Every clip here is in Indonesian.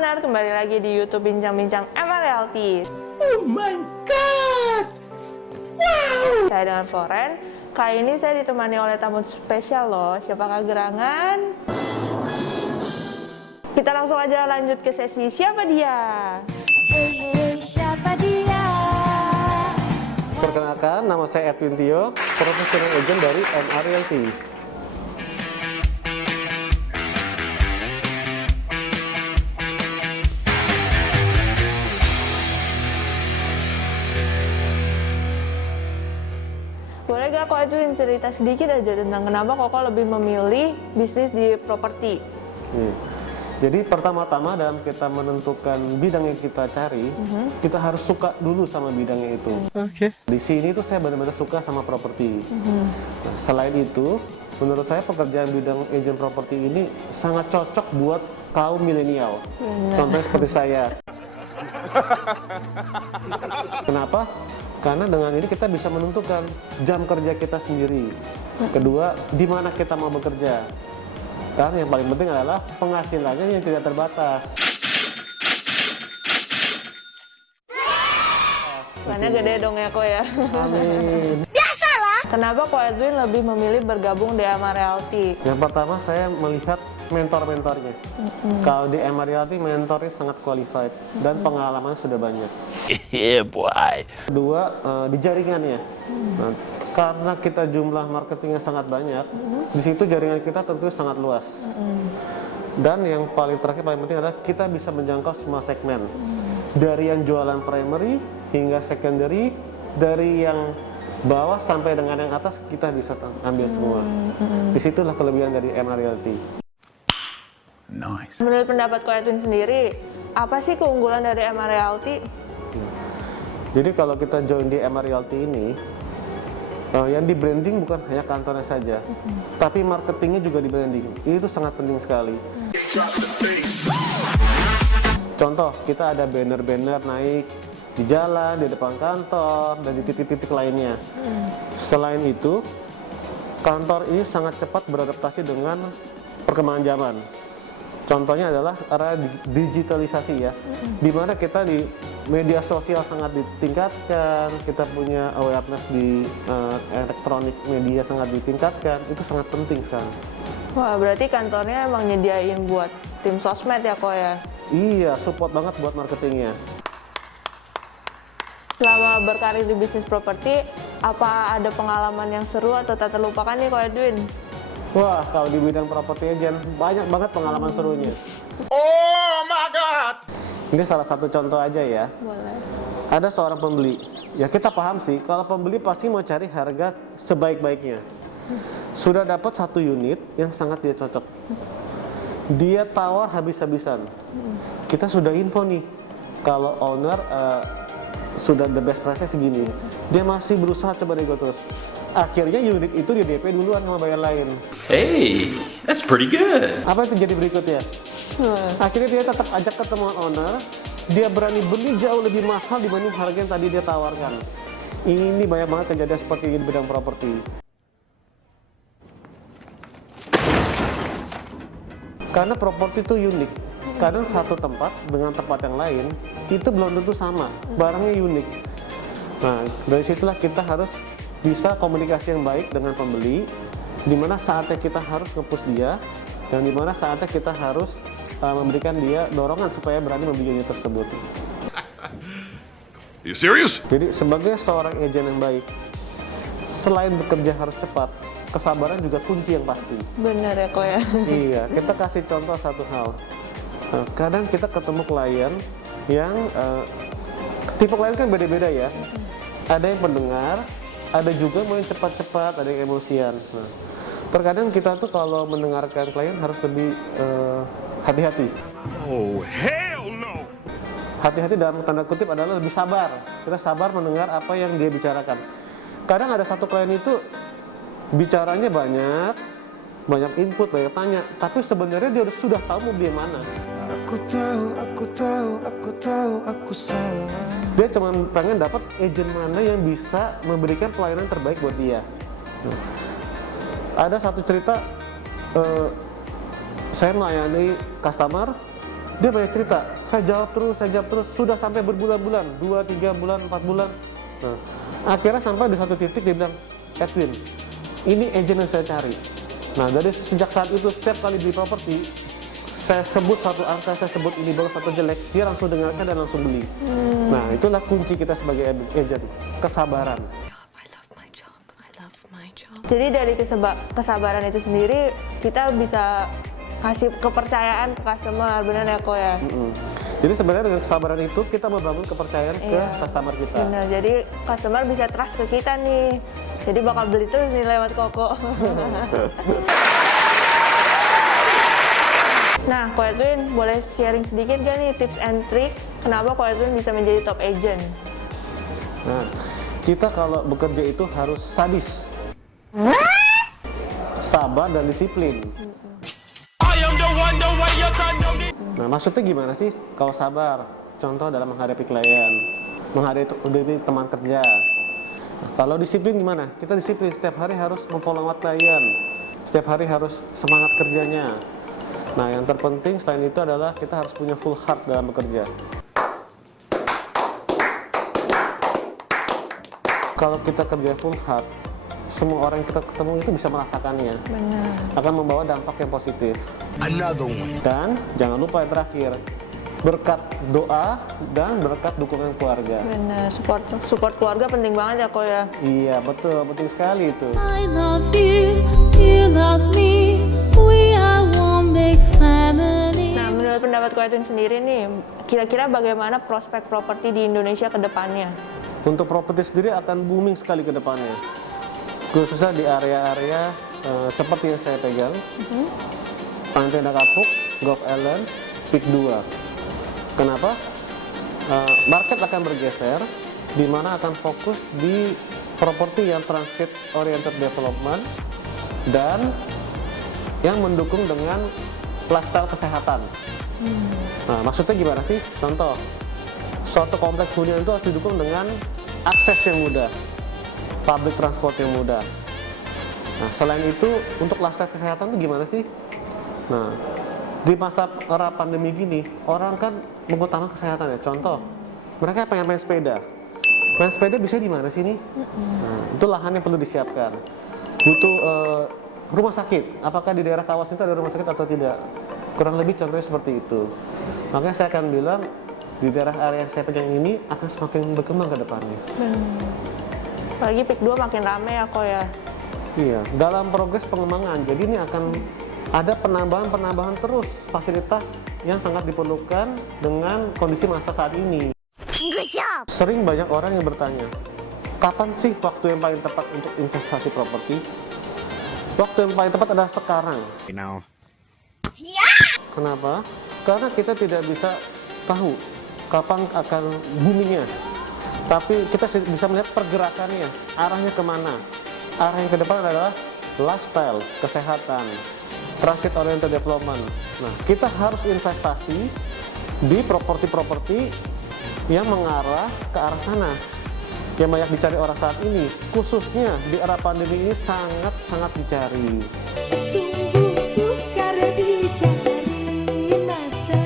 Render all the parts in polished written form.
partner, kembali lagi di YouTube Bincang-Bincang MRLT. Oh my god! Wow! Saya dengan Foren. Kali ini saya ditemani oleh tamu spesial loh. Siapakah gerangan? Kita langsung aja lanjut ke sesi Siapa Dia? Hey, siapa dia? Perkenalkan, nama saya Edwin Tio, profesional agent dari MRLT. Boleh gak Ko Edwin cerita sedikit aja tentang kenapa Koko lebih memilih bisnis di properti? Jadi pertama-tama dalam kita menentukan bidang yang kita cari, kita harus suka dulu sama bidangnya itu. Oke. Di sini tuh saya benar-benar suka sama properti. Nah, selain itu, menurut saya pekerjaan bidang agent properti ini sangat cocok buat kaum milenial. Contohnya seperti saya. Kenapa? Karena dengan ini kita bisa menentukan jam kerja kita sendiri. Kedua, di mana kita mau bekerja. Dan yang paling penting adalah penghasilannya yang tidak terbatas. Karena gede dong ya Ko ya. Amin. Kenapa Ko Edwin lebih memilih bergabung di MRLT? Yang pertama saya melihat mentor-mentornya. Kalau di MRLT mentornya sangat qualified dan pengalaman sudah banyak. Yeah boy. Kedua, di jaringannya. Nah, karena kita jumlah marketingnya sangat banyak, di situ jaringan kita tentu sangat luas. Dan yang paling terakhir, paling penting adalah kita bisa menjangkau semua segmen. Dari yang jualan primary hingga secondary, dari yang bawah sampai dengan yang atas kita bisa ambil semua. Disitulah kelebihan dari MRLT. Nice. Menurut pendapat Ko Edwin sendiri, apa sih keunggulan dari MRLT? Jadi kalau kita join di MRLT ini, yang di branding bukan hanya kantornya saja, tapi marketingnya juga di branding. Itu sangat penting sekali. Contoh, kita ada banner-banner naik di jalan, di depan kantor, dan di titik-titik lainnya. Selain itu, kantor ini sangat cepat beradaptasi dengan perkembangan zaman. Contohnya adalah era digitalisasi ya, di mana kita di media sosial sangat ditingkatkan, kita punya awareness di elektronik media sangat ditingkatkan, itu sangat penting sekarang. Wah, berarti kantornya emang nyediain buat tim sosmed ya Ko ya? Iya, support banget buat marketingnya. Selama berkarir di bisnis properti, apa ada pengalaman yang seru atau tak terlupakan nih Ko Edwin? Wah, kalau di bidang properti agent banyak banget pengalaman serunya. Oh my god. Ini salah satu contoh aja ya. Boleh. Ada seorang pembeli, ya kita paham sih, kalau pembeli pasti mau cari harga sebaik-baiknya. Sudah dapat satu unit yang sangat dia cocok. Dia tawar habis-habisan. Kita sudah info nih, kalau owner sudah the best price-nya segini. Dia masih berusaha coba nego terus. Akhirnya unit itu di DP duluan sama bayar lain. Hey, that's pretty good. Apa yang terjadi berikutnya? Akhirnya dia tetap ajak ketemuan owner. Dia berani beli jauh lebih mahal dibanding harga yang tadi dia tawarkan. Ini banyak banget kejadian seperti ini di bidang properti. Karena properti itu unik. Kadang satu tempat dengan tempat yang lain itu belum tentu sama. Barangnya unik. Nah, dari situlah kita harus bisa komunikasi yang baik dengan pembeli, di mana saatnya kita harus nge-push dia, dan di mana saatnya kita harus memberikan dia dorongan supaya berani membeli unit tersebut. You serious? Jadi sebagai seorang agen yang baik, selain bekerja harus cepat, kesabaran juga kunci yang pasti. Bener ya Ko ya? Iya, kita kasih contoh satu hal. Kadang kita ketemu klien yang tipe klien kan beda-beda ya. Ada yang pendengar, ada juga mau yang cepat-cepat, ada yang emosian. Nah, terkadang kita tuh kalau mendengarkan klien harus lebih hati-hati. Oh hell no. Hati-hati dalam tanda kutip adalah lebih sabar. Kita sabar mendengar apa yang dia bicarakan. Kadang ada satu klien itu bicaranya banyak input, banyak tanya, tapi sebenarnya dia sudah tahu mau beli yang mana. Aku salah. Dia cuma pengen dapat agent mana yang bisa memberikan pelayanan terbaik buat dia. Ada satu cerita, saya melayani customer Dia banyak cerita, saya jawab terus, sudah sampai berbulan-bulan, 2, 3 bulan, 4 bulan. Nah, akhirnya sampai di satu titik dia bilang, Edwin, ini agent yang saya cari. Nah, dari sejak saat itu, setiap kali beli properti, saya sebut satu angka, saya sebut ini bagus atau jelek, dia langsung dengarkan dan langsung beli. Nah, itulah kunci kita sebagai agent, kesabaran. Jadi dari kesabaran itu sendiri kita bisa kasih kepercayaan ke customer, benar ya kok ya? Jadi sebenarnya dengan kesabaran itu kita membangun kepercayaan ke customer kita. Benar, jadi customer bisa trust ke kita nih. Jadi bakal beli terus nih lewat Koko. Nah, Ko Edwin boleh sharing sedikit gak nih tips and trick kenapa Ko Edwin bisa menjadi top agent? Nah, kita kalau bekerja itu harus sadis, sabar dan disiplin. Nah, maksudnya gimana sih kalau sabar? Contoh dalam menghadapi klien, menghadapi teman kerja. Nah, kalau disiplin gimana? Kita disiplin, setiap hari harus memfollow up klien, setiap hari harus semangat kerjanya. Nah, yang terpenting selain itu adalah kita harus punya full heart dalam bekerja. Kalau kita kerja full heart, semua orang yang kita ketemu itu bisa merasakannya. Benar. Akan membawa dampak yang positif. Another one. Dan jangan lupa yang terakhir, berkat doa dan berkat dukungan keluarga. Benar, support keluarga penting banget ya Ko ya. Iya, betul, penting sekali itu. I love you, you love me, we are one big family. Nah, menurut pendapat Ko Edwin sendiri nih, kira-kira bagaimana prospek properti di Indonesia ke depannya? Untuk properti sendiri akan booming sekali ke depannya. Khususnya di area-area seperti yang saya pegang, Pantai Indah Kapuk, Gulf Island, Peak 2. Kenapa? Market akan bergeser, di mana akan fokus di properti yang transit oriented development dan yang mendukung dengan lifestyle kesehatan. Nah, maksudnya gimana sih? Contoh, suatu kompleks hunian itu harus didukung dengan akses yang mudah, public transport yang mudah. Nah, selain itu, untuk lifestyle kesehatan itu gimana sih? Nah, di masa era pandemi gini, orang kan mengutamakan kesehatan ya. Contoh, mereka pengen main sepeda. Main sepeda bisa di mana sih nih? Nah, itu lahan yang perlu disiapkan. Butuh rumah sakit. Apakah di daerah kawasan itu ada rumah sakit atau tidak? Kurang lebih contohnya seperti itu. Makanya saya akan bilang, di daerah area yang saya pegang ini akan semakin berkembang ke depannya. Apalagi Peak 2 makin rame ya Ko ya. Iya, dalam progres pengembangan. Jadi ini akan ada penambahan terus fasilitas yang sangat diperlukan dengan kondisi masa saat ini. Sering banyak orang yang bertanya, kapan sih waktu yang paling tepat untuk investasi properti? Waktu yang paling tepat adalah sekarang. Kenapa? Karena kita tidak bisa tahu kapan akan boomingnya. Tapi kita bisa melihat pergerakannya, arahnya kemana. Arah yang ke depan adalah lifestyle, kesehatan, transit oriented development. Nah, kita harus investasi di properti-properti yang mengarah ke arah sana. Yang banyak dicari orang saat ini, khususnya di era pandemi ini sangat-sangat dicari. Sungguh sukar dicari masa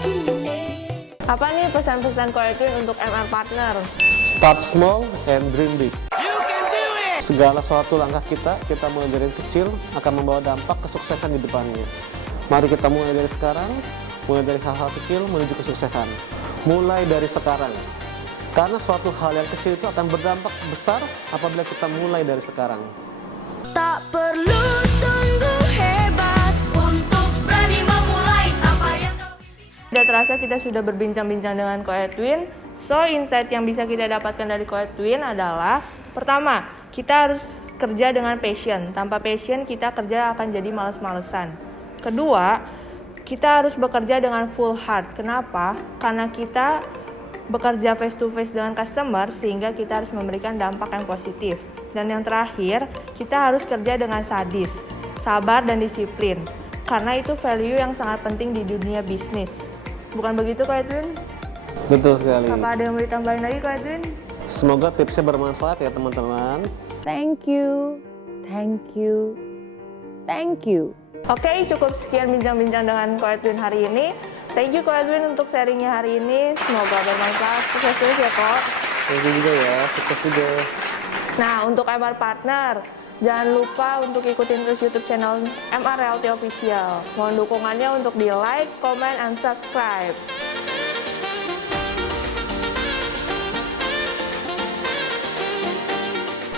kini. Apa nih pesan-pesan Ko Edwin untuk MR Partner? Start small and dream big. Segala suatu langkah kita mulai dari yang kecil akan membawa dampak kesuksesan di depannya. Mari kita mulai dari sekarang, mulai dari hal-hal kecil menuju kesuksesan. Mulai dari sekarang. Karena suatu hal yang kecil itu akan berdampak besar apabila kita mulai dari sekarang. Tak perlu tunggu hebat untuk berani memulai apa yang kau impikan. Tidak terasa kita sudah berbincang-bincang dengan Ko Edwin. So, insight yang bisa kita dapatkan dari Ko Edwin adalah, pertama, kita harus kerja dengan passion. Tanpa passion, kita kerja akan jadi males-malesan. Kedua, kita harus bekerja dengan full heart. Kenapa? Karena kita bekerja face to face dengan customer, sehingga kita harus memberikan dampak yang positif. Dan yang terakhir, kita harus kerja dengan sadis, sabar dan disiplin. Karena itu value yang sangat penting di dunia bisnis. Bukan begitu Ko Edwin? Betul sekali. Apa ada yang mau ditambahin lagi Ko Edwin? Semoga tipsnya bermanfaat ya teman-teman. Thank you, thank you, thank you. Oke, cukup sekian bincang-bincang dengan Ko Edwin hari ini. Thank you Ko Edwin untuk sharingnya hari ini. Semoga bermanfaat. Sukses terus ya Ko. Thank you juga ya, sukses juga. Nah, untuk MR Partner, jangan lupa untuk ikutin terus YouTube channel MR Realty Official. Mohon dukungannya untuk di like, comment, and subscribe.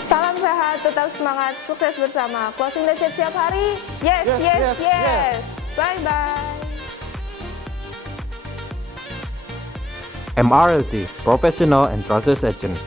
Salam sehat, tetap semangat, sukses bersama. Closing the chat setiap hari. Yes, Yes, yes, yes, yes. yes. Bye-bye. MRLT, Professional and Trusted Agent.